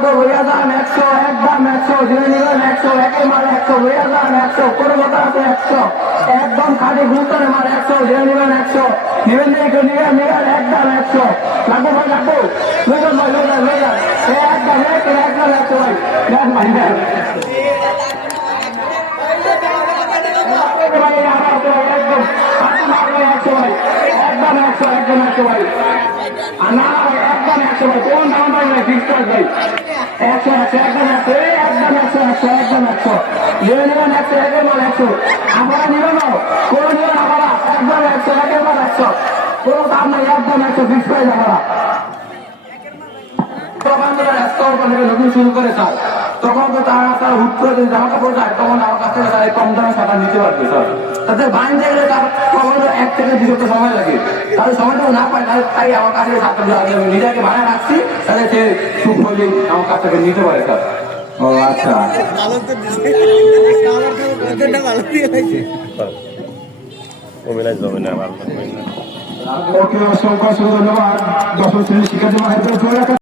একদম 100 জেনে নিবেন 100 একের মাল 100 100 কোনো কথা আছে 100 একদম খালি গুরুত্বের মাল 100 জেনে নিবেন 100 নিবেন নিবেন একদম 100 লাগবো ভাই লাগবো লইবেন ভাই লইবেন একদম 100 ভাই দেখ ভাই দেখ একদম 100 ভাই না একদম 100 ভাই কোন দাম ভাই ফিক্স করে ভাই 100 একদম 100 নিয়ে নেবেন 100 একের মাল 100 আমরা নিবেন কোন নিবেন আমরা একদম 100 একের মাল 100 কোনো দাম নাই একদম 100 ফিক্স করে আমরা তখন তো স্তর করে নতুন শুরু করে স্যার তখন তো তারা হুট করে যদি জামা কাপড় যায় তখন আমার কাছ থেকে তারা কম দামে সাঁতার নিতে পারবে স্যার তাদের বাইরে গেলে তার তখন 1 থেকে 2 সপ্তাহ সময় লাগে তাহলে সময়টাও না পায় তাই আমার কাছে আমি নিজেকে ভাড়া রাখছি তাহলে সে খুব হলেই আমার কাছ থেকে নিতে পারে স্যার ও আচ্ছা ওকে অসংখ্য ধন্যবাদ 10 শ্রেণীর শিক্ষার্থী